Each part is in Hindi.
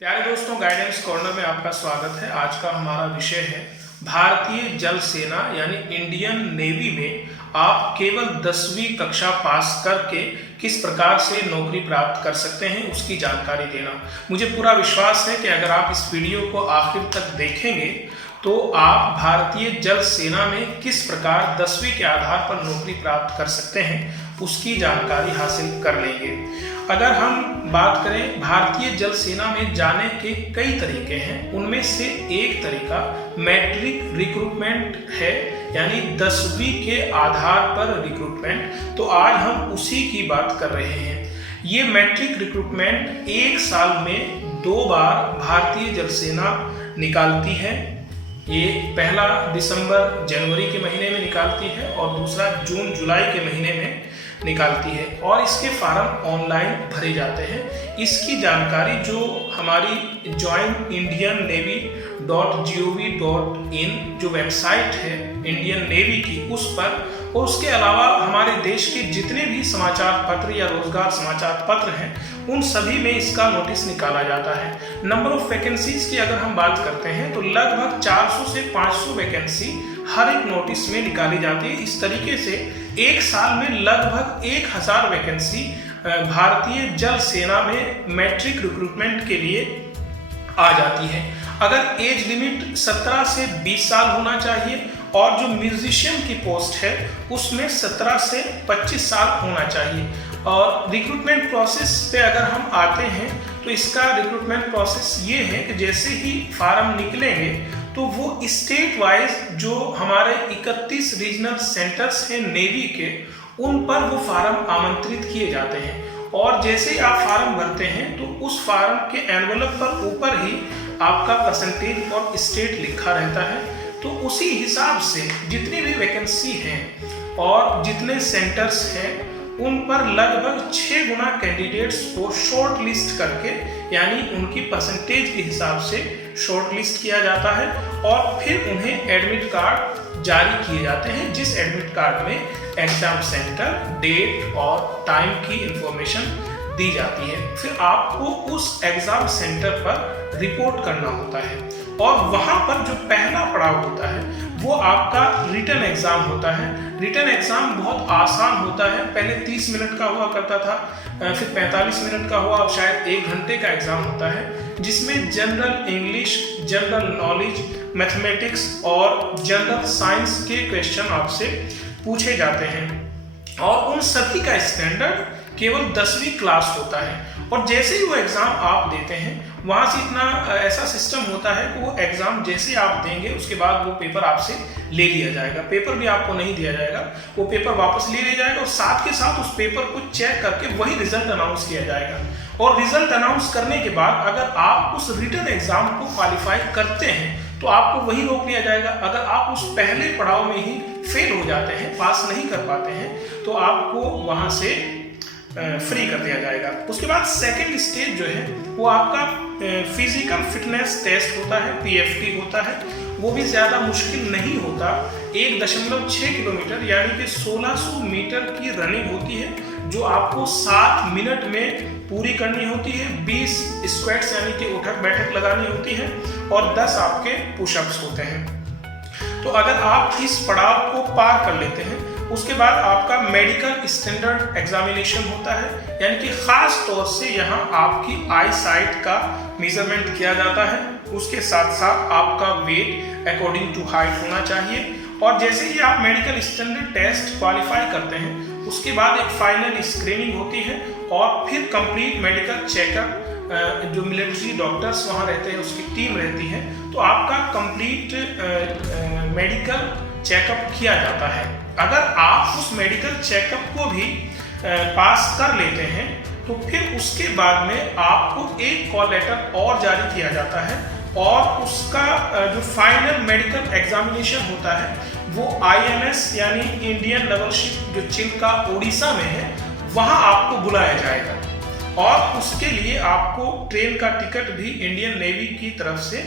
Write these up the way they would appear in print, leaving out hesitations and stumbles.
प्यारे दोस्तों, गाइडेंस कॉर्नर में आपका स्वागत है। आज का हमारा विषय है भारतीय जल सेना यानी इंडियन नेवी में आप केवल 10वीं कक्षा पास करके किस प्रकार से नौकरी प्राप्त कर सकते हैं उसकी जानकारी देना। मुझे पूरा विश्वास है कि अगर आप इस वीडियो को आखिर तक देखेंगे तो आप भारतीय जल सेना में किस प्रकार 10वीं के आधार पर नौकरी प्राप्त कर सकते हैं उसकी जानकारी हासिल कर लेंगे। अगर हम बात करें भारतीय जल सेना में जाने के कई तरीके हैं, उनमें से एक तरीका मैट्रिक रिक्रूटमेंट है, यानी 10वीं के आधार पर रिक्रूटमेंट। तो आज हम उसी की बात कर रहे हैं। ये मैट्रिक रिक्रूटमेंट एक साल में 2 बार भारतीय जल सेना निकालती है। ये पहला दिसंबर जनवरी के महीने में निकालती है और दूसरा जून जुलाई के महीने में निकालती है और इसके फॉर्म ऑनलाइन भरे जाते हैं। इसकी जानकारी जो हमारी joinIndianNavy.gov.in जो वेबसाइट है इंडियन नेवी की, उस पर और उसके अलावा हमारे देश के जितने भी समाचार पत्र या रोजगार समाचार पत्र हैं उन सभी में इसका नोटिस निकाला जाता है। नंबर ऑफ वैकेंसीज की अगर हम बात करते हैं तो लगभग 400 से 500 वैकेंसी हर एक नोटिस में निकाली जाती है। इस तरीके से एक साल में लगभग 1000 वैकेंसी भारतीय जल सेना में मैट्रिक रिक्रूटमेंट के लिए आ जाती है। अगर एज लिमिट 17 से 20 साल होना चाहिए और जो म्यूजिशियन की पोस्ट है उसमें 17 से 25 साल होना चाहिए। और रिक्रूटमेंट प्रोसेस पे अगर हम आते हैं तो इसका रिक्रूटमेंट प्रोसेस ये है कि जैसे ही फॉर्म निकलेंगे तो वो स्टेट वाइज जो हमारे 31 रीजनल सेंटर्स हैं नेवी के, उन पर वो फॉर्म आमंत्रित किए जाते हैं और जैसे ही आप फॉर्म भरते हैं तो उस फॉर्म के एनवलप पर ऊपर ही आपका परसेंटेज और स्टेट लिखा रहता है। तो उसी हिसाब से जितनी भी वैकेंसी हैं और जितने सेंटर्स हैं उन पर लगभग 6 गुना कैंडिडेट्स को शॉर्ट लिस्ट करके, यानी उनकी परसेंटेज के हिसाब से शॉर्ट लिस्ट किया जाता है और फिर उन्हें एडमिट कार्ड जारी किए जाते हैं, जिस एडमिट कार्ड में एग्जाम सेंटर, डेट और टाइम की इंफॉर्मेशन दी जाती है। फिर आपको उस एग्जाम सेंटर पर रिपोर्ट करना होता है और वहां पर जो पहला पड़ाव होता है वो आपका रिटन एग्जाम होता है। रिटन एग्जाम बहुत आसान होता है। पहले 30 मिनट का हुआ करता था, फिर 45 मिनट का हुआ, अब शायद 1 घंटे का एग्जाम होता है, जिसमें general English, general knowledge, mathematics और जनरल साइंस के क्वेश्चन आपसे पूछे जाते हैं और उन सभी का स्टैंडर्ड केवल 10वीं क्लास होता है। और जैसे ही वो एग्जाम आप देते हैं वहां से इतना ऐसा सिस्टम होता है कि वो एग्जाम जैसे आप देंगे उसके बाद वो पेपर आपसे ले लिया जाएगा। पेपर भी आपको नहीं दिया जाएगा, वो पेपर वापस ले लिया जाएगा और साथ के साथ उस पेपर को चेक करके वही रिजल्ट अनाउंस किया जाएगा। और रिजल्ट अनाउंस करने के बाद अगर आप उस रिटन एग्जाम को क्वालिफाई करते हैं तो आपको वही रोक लिया जाएगा। अगर आप उस पहले पड़ाव में ही फेल हो जाते हैं, पास नहीं कर पाते हैं, तो आपको वहां से फ्री कर दिया जाएगा। उसके बाद सेकंड स्टेज जो है वो आपका फिजिकल फिटनेस टेस्ट होता है, PFT होता है। वो भी ज़्यादा मुश्किल नहीं होता। 1.6 किलोमीटर यानी कि 1600 मीटर की रनिंग होती है जो आपको 7 मिनट में पूरी करनी होती है। 20 स्क्वाट्स यानी कि उठक बैठक लगानी होती है और 10 आपके पुशअप्स होते हैं। तो अगर आप इस पड़ाव को पार कर लेते हैं उसके बाद आपका मेडिकल स्टैंडर्ड एग्जामिनेशन होता है, यानी कि खास तौर से यहाँ आपकी आई साइट का मेजरमेंट किया जाता है। उसके साथ साथ आपका वेट अकॉर्डिंग टू हाइट होना चाहिए और जैसे ही आप मेडिकल स्टैंडर्ड टेस्ट क्वालिफाई करते हैं उसके बाद एक फाइनल स्क्रीनिंग होती है और फिर कंप्लीट मेडिकल चेकअप, जो मिलिट्री डॉक्टर्स वहाँ रहते हैं उसकी टीम रहती है, तो आपका कंप्लीट मेडिकल चेकअप किया जाता है। अगर आप उस मेडिकल चेकअप को भी पास कर लेते हैं तो फिर उसके बाद में आपको एक कॉल लेटर और जारी किया जाता है और उसका जो फाइनल मेडिकल एग्जामिनेशन होता है वो INS यानी इंडियन नेवल शिप जो चिल्का ओडिशा में है वहां आपको बुलाया जाएगा और उसके लिए आपको ट्रेन का टिकट भी इंडियन नेवी की तरफ से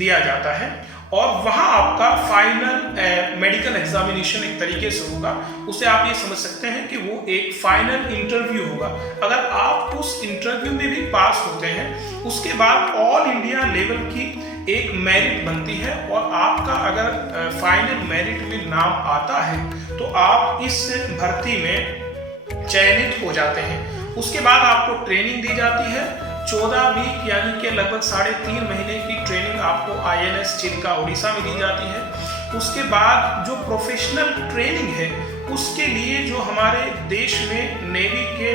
दिया जाता है और वहाँ आपका फाइनल मेडिकल एग्जामिनेशन एक तरीके से होगा। उसे आप ये समझ सकते हैं कि वो एक फाइनल इंटरव्यू होगा। अगर आप उस इंटरव्यू में भी पास होते हैं, उसके बाद ऑल इंडिया लेवल की एक मेरिट बनती है और आपका अगर फाइनल मेरिट में नाम आता है तो आप इस भर्ती में चयनित हो जाते हैं। उसके बाद आपको ट्रेनिंग दी जाती है 14 वीक यानी कि लगभग 3.5 महीने की ट्रेनिंग आपको INS चिल्का उड़ीसा में दी जाती है। उसके बाद जो प्रोफेशनल ट्रेनिंग है उसके लिए जो हमारे देश में नेवी के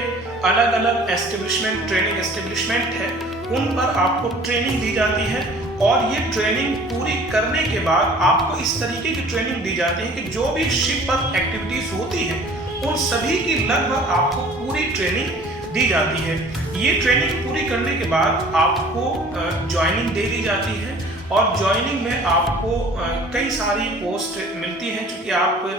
अलग अलग एस्टेब्लिशमेंट ट्रेनिंग एस्टेब्लिशमेंट है उन पर आपको ट्रेनिंग दी जाती है और ये ट्रेनिंग पूरी करने के बाद आपको इस तरीके की ट्रेनिंग दी जाती है कि जो भी शिप पर एक्टिविटीज होती है उन सभी की लगभग आपको पूरी ट्रेनिंग दी जाती है। ये ट्रेनिंग पूरी करने के बाद आपको ज्वाइनिंग दे दी जाती है और ज्वाइनिंग में आपको कई सारी पोस्ट मिलती हैं, क्योंकि आप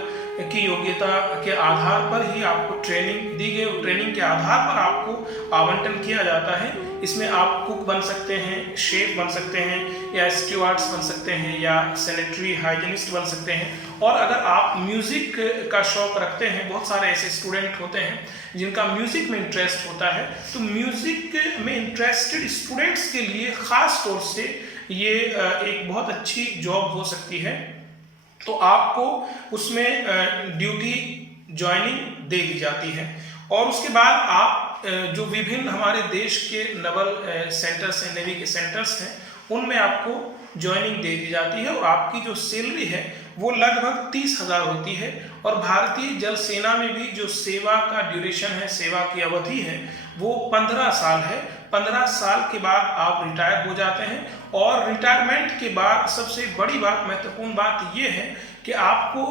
की योग्यता के आधार पर ही आपको ट्रेनिंग दी गई। ट्रेनिंग के आधार पर आपको आवंटन किया जाता है। इसमें आप कुक बन सकते हैं, शेफ बन सकते हैं या स्टीवर्ड्स बन सकते हैं या सैनिटरी हाइजीनिस्ट बन सकते हैं। और अगर आप म्यूज़िक का शौक रखते हैं, बहुत सारे ऐसे स्टूडेंट होते हैं जिनका म्यूज़िक में इंटरेस्ट होता है, तो म्यूज़िक में इंटरेस्टेड स्टूडेंट्स के लिए ख़ास तौर से ये एक बहुत अच्छी जॉब हो सकती है। तो आपको उसमें ड्यूटी ज्वाइनिंग दे दी जाती है और उसके बाद आप जो विभिन्न हमारे देश के नवल सेंटर्स हैं, नेवी के सेंटर्स हैं, उनमें आपको ज्वाइनिंग दे दी जाती है और आपकी जो सैलरी है वो लगभग 30,000 होती है। और भारतीय जल सेना में भी जो सेवा का ड्यूरेशन है, सेवा की अवधि है, वो 15 साल है। 15 साल के बाद आप रिटायर हो जाते हैं और रिटायरमेंट के बाद सबसे बड़ी बात, महत्वपूर्ण बात ये है कि आपको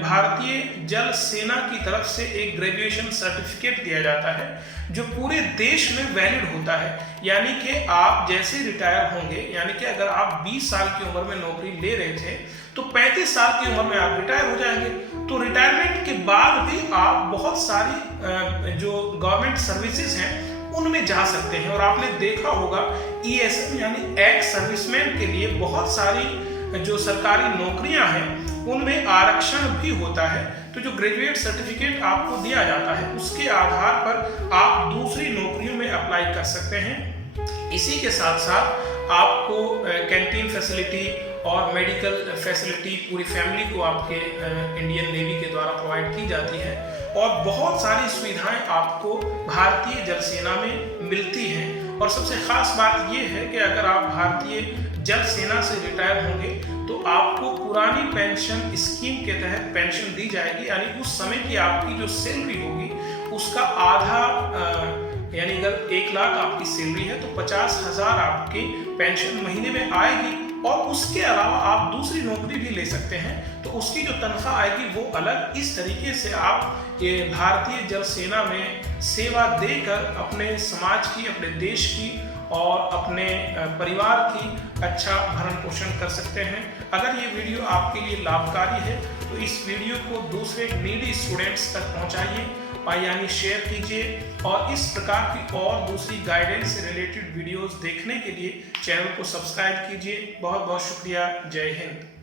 भारतीय जल सेना की तरफ से एक ग्रेजुएशन सर्टिफिकेट दिया जाता है जो पूरे देश में वैलिड होता है। यानी कि आप जैसे रिटायर होंगे, यानी कि अगर आप 20 साल की उम्र में नौकरी ले रहे थे तो 35 साल की उम्र में आप रिटायर हो जाएंगे। तो रिटायरमेंट के बाद भी आप बहुत सारी जो गवर्नमेंट सर्विसेज हैं उनमें जा सकते हैं। और आपने देखा होगा ESM यानी एक्स सर्विसमैन के लिए बहुत सारी जो सरकारी नौकरियां हैं उनमें आरक्षण भी होता है। तो जो ग्रेजुएट सर्टिफिकेट आपको दिया जाता है उसके आधार पर आप दूसरी नौकरियों में अप्लाई कर सकते हैं। इसी के साथ साथ आपको कैंटीन फैसिलिटी और मेडिकल फैसिलिटी पूरी फैमिली को आपके इंडियन नेवी के द्वारा प्रोवाइड की जाती है और बहुत सारी सुविधाएं आपको भारतीय जल सेना में मिलती हैं। और सबसे खास बात यह है कि अगर आप भारतीय जल सेना से रिटायर होंगे तो आपको पुरानी पेंशन स्कीम के तहत पेंशन दी जाएगी। यानी उस समय की आपकी जो सैलरी होगी उसका आधा, यानी अगर 1 लाख आपकी सैलरी है तो 50,000 आपकी पेंशन महीने में आएगी। और उसके अलावा आप दूसरी नौकरी भी ले सकते हैं तो उसकी जो तनख्वाह आएगी वो अलग। इस तरीके से आप ये भारतीय जल सेना में सेवा देकर अपने समाज की, अपने देश की और अपने परिवार की अच्छा भरण पोषण कर सकते हैं। अगर ये वीडियो आपके लिए लाभकारी है तो इस वीडियो को दूसरे नीडी स्टूडेंट्स तक पहुंचाइए और यानी शेयर कीजिए। और इस प्रकार की और दूसरी गाइडेंस से रिलेटेड वीडियोस देखने के लिए चैनल को सब्सक्राइब कीजिए। बहुत बहुत शुक्रिया। जय हिंद।